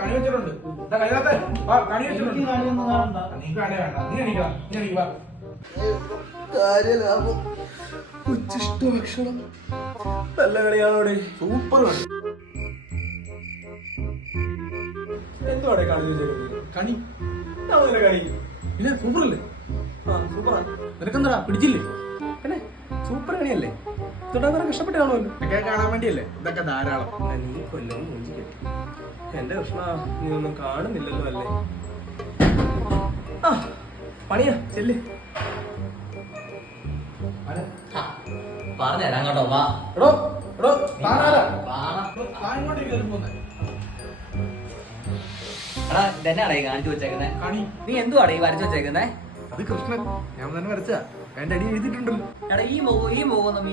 കണി വെച്ചിട്ടുണ്ട്. കണി വെച്ചിട്ടുണ്ട്. നീ വേണ്ട നീ എണീക്കണം. നീ എണീക്കുക. കാര്യലാഭം ഉച്ചിഷ്ട ഭക്ഷണം നല്ല കളിയാണോടെ. സൂപ്പർ കളി. എന്തുവാടെ കളി വെച്ചേക്കുന്നത്? കണി അങ്ങനെ കളി പിന്നെ സൂപ്പർ അല്ലേ? ആ സൂപ്പറാ. നിനക്കെന്താ പിടിച്ചില്ലേ? പിന്നെ സൂപ്പർ കളിയല്ലേ? തുടങ്ങാൻ കഷ്ടപ്പെട്ട് കാണുമല്ലോ. ഇതൊക്കെ കാണാൻ വേണ്ടിയല്ലേ ഇതൊക്കെ ധാരാളം. നീ കൊല്ലം മൂഞ്ചി കെട്ടി. എന്റെ കൃഷ്ണ നീ ഒന്നും കാണുന്നില്ലല്ലോ അല്ലേ? ആ പണിയാ ചെല്ല്. പറഞ്ഞുതരാം കേട്ടോ. വാ എടോ എടോ താനാരാ? വാ. ഇങ്ങോട്ടേക്ക് കയറി പോന്നെ. എടാ ഇതെന്നാടാ ഈ കാണിച്ചു വെച്ചേക്കുന്നേ? കണി. നീ എന്തുവാടാ ഈ വരച്ചു വെച്ചേക്കുന്നേ? അത് കൃഷ്ണൻ. ഞാൻ തന്നെ വരച്ച. എന്റെ അടി എഴുതിയിട്ടുണ്ടല്ലോ. എടാ ഈ മുഖം നീ